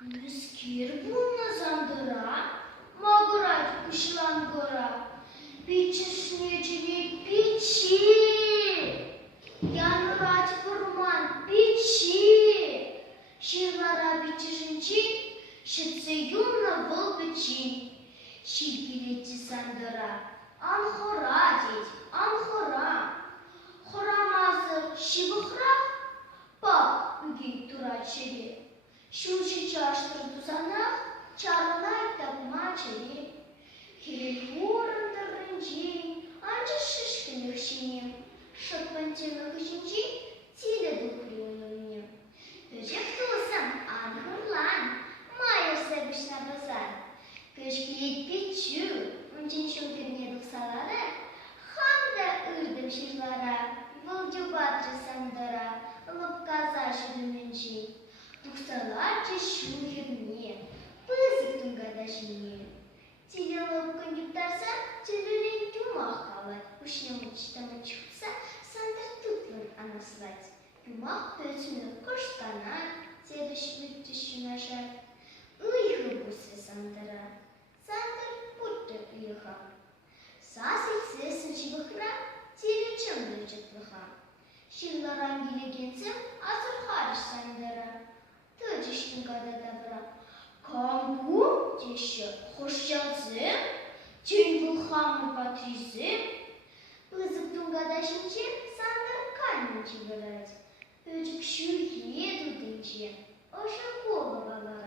Kır bulmazandıra, mağaray kuşlangora, biçişnecilik biçi, yanıraç vurman biçi, şirlara biçişinci, şıtse yumna bul biçi, şirkileci sandıra, anhora dedi, anhora, horamazı şibıhra, bak bugün duraçeri. Şuşi çarştırdı sana, çarınay tapma çeli. Hilvurun tırınci, anca şışkınlık şinim. Şıkpıncılık işinci, tile dukluyunum. Böcek tuğsam, anhırlan, mayır sebişne basar. Köşkiyet bitçü, uncin şulkirine duksaları. Hamda ırdım şirlara, bulcu batçı sandıra, ılıp kazar şidümünci. Duksalarca şuhirni, bızık tungadaşini. Çilelik kunduktarsa, çilelik yumah kalır. Uşna uçtama çıksa, sandır tutlun anaslat. Yumah pötünü koştanan, zedüşlük düşünaşar. Iyhı bu se sandıra, sandır puttu iyhı. Sasik sesin şibıkra, çile çımdır çıtlıha. Şırlaran gilegensem, asır hariç sandıra. Tăciști gada dabra. Kambu, ceșă, hoșcealză, cengul hamă patriză, păzăc tungada șince, sandă calmă ce vălăți. Păcic șurhie dudencie, oșa cova baba.